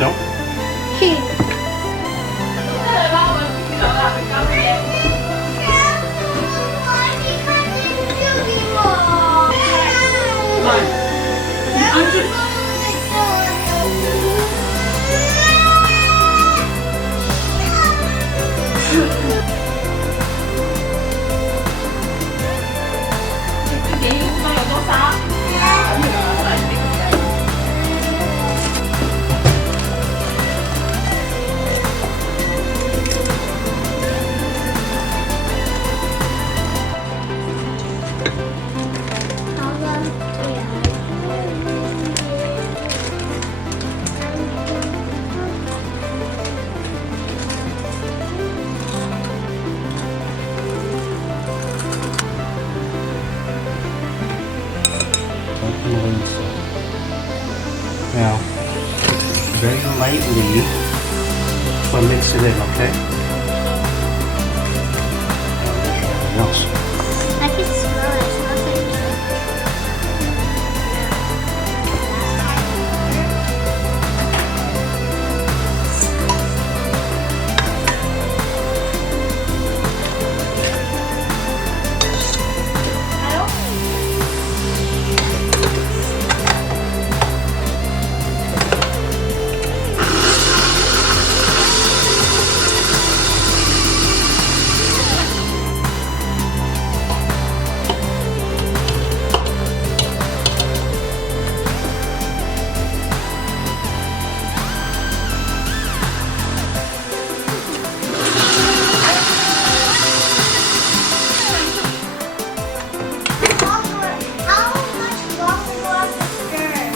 No. Now, very lightly, but mix it in, okay? What else? I can smell it. It smells like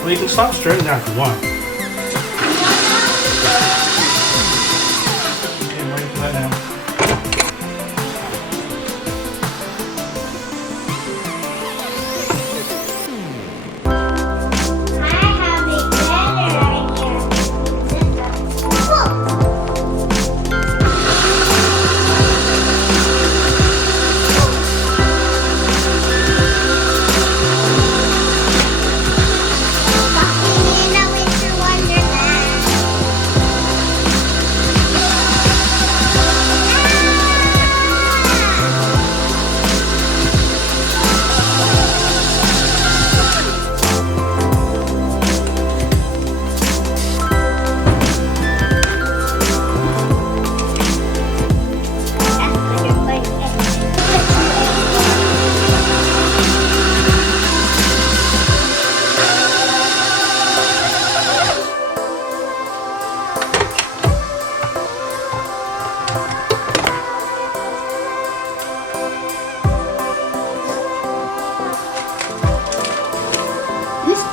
Well, you can stop stirring now if you want. Okay, I'm ready for that now.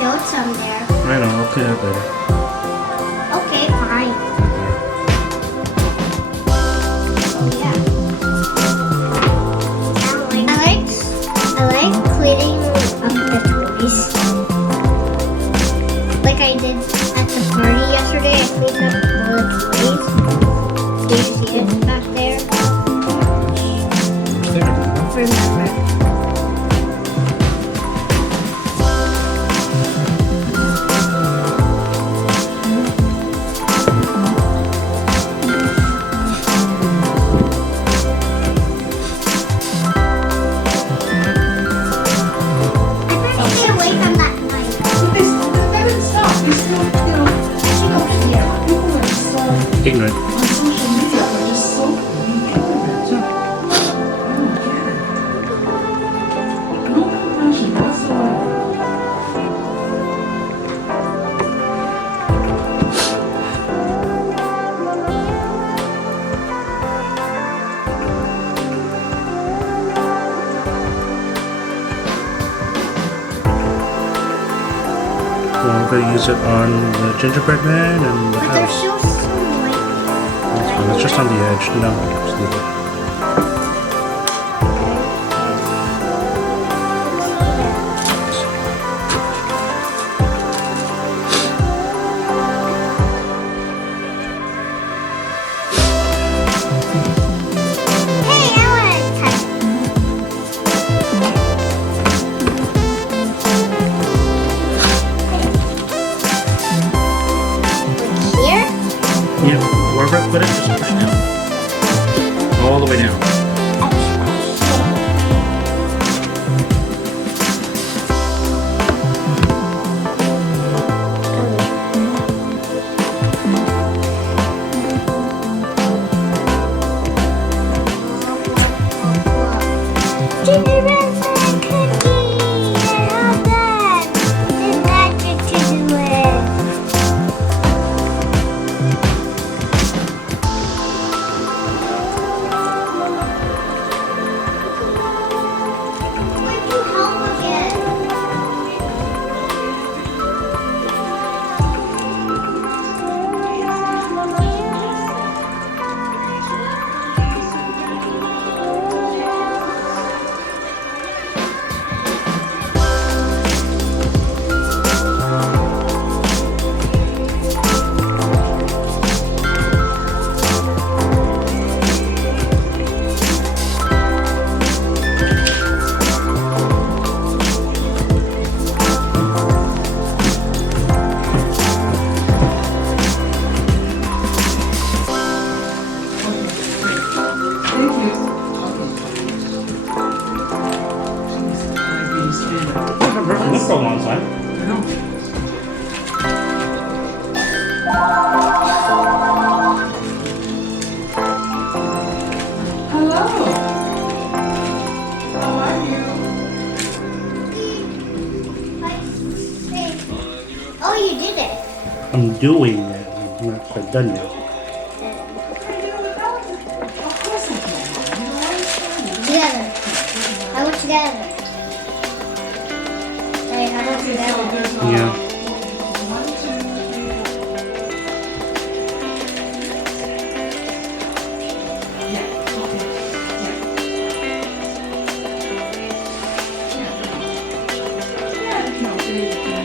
spilled some there. I know, I'll clean it later. Okay, fine. Oh yeah. I like cleaning up the toys. Like I did at the party yesterday. I cleaned up all the toys. Do you see it back there? Remember. Ignorant. On social media, they're just so ignorant. No compassion whatsoever. Well, I'm going to use it on the gingerbread man and the But there's house. still some like That's fine. It's just on the edge. No, just leave it. here. Wherever I put it, just push down. All the way down. Gingerbread cookie! I love that! It's magic to do it. Would you help again? Thank you. I haven't heard from them for a long time. I know. Hello. How are you? Oh, you did it. I'm doing it. I'm not quite done yet. Of course I can. You know, I understand. Together. How about together? Hey, how about Okay, so together? there's Yeah. 1, 2, 3, 4. Yeah, okay. Yeah. Yeah, no, there you go.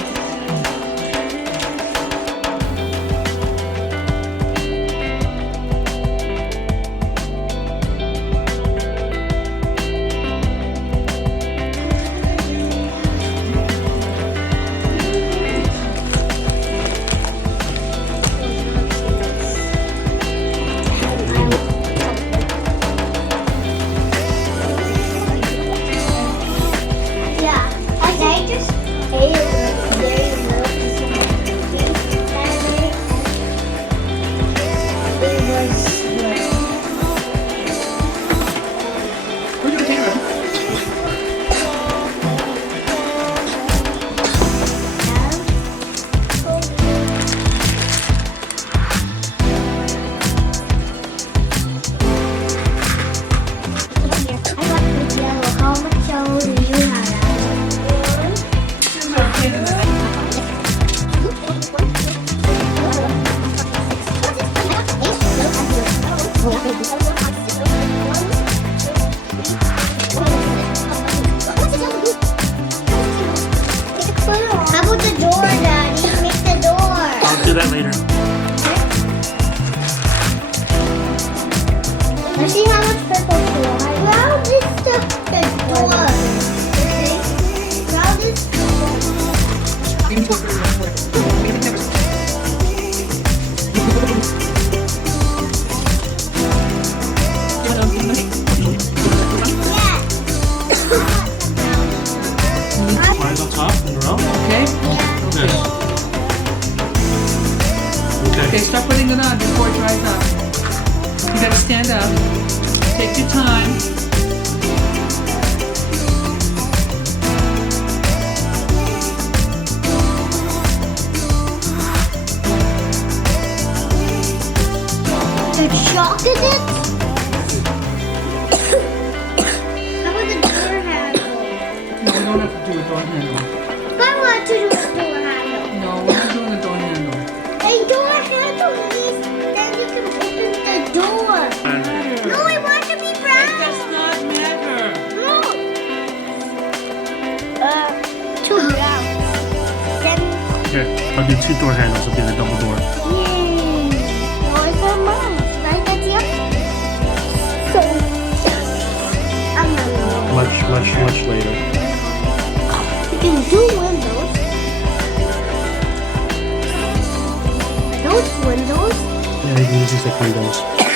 Yeah, I just ate a very little piece of cookie Saturday, and it was good. Where's your camera? How much yellow do you have? Here's our kid in the next. How about the door, Daddy? Make the door. I'll do that later. Let's see how much purple door. Wow, this stuff is door. Wow, this Mine's on top in a row. Okay? This. Okay, Okay. start putting it on before it dries up. You gotta stand up. Take your time. There's chalk in it? How about the door handle? No, we don't have to do a door handle. I want to do a door handle. No, we're not doing a door handle. A door handle means then you can open the door. No, I want to be It brown. does not matter. No. Too brown. Then, Here, I'll do 2 door handles. It'll be the double door. yay. No, it's for mom. Right, that's you? So, I'm not Much later. You can do windows. Those windows. Yeah. very easy secondos.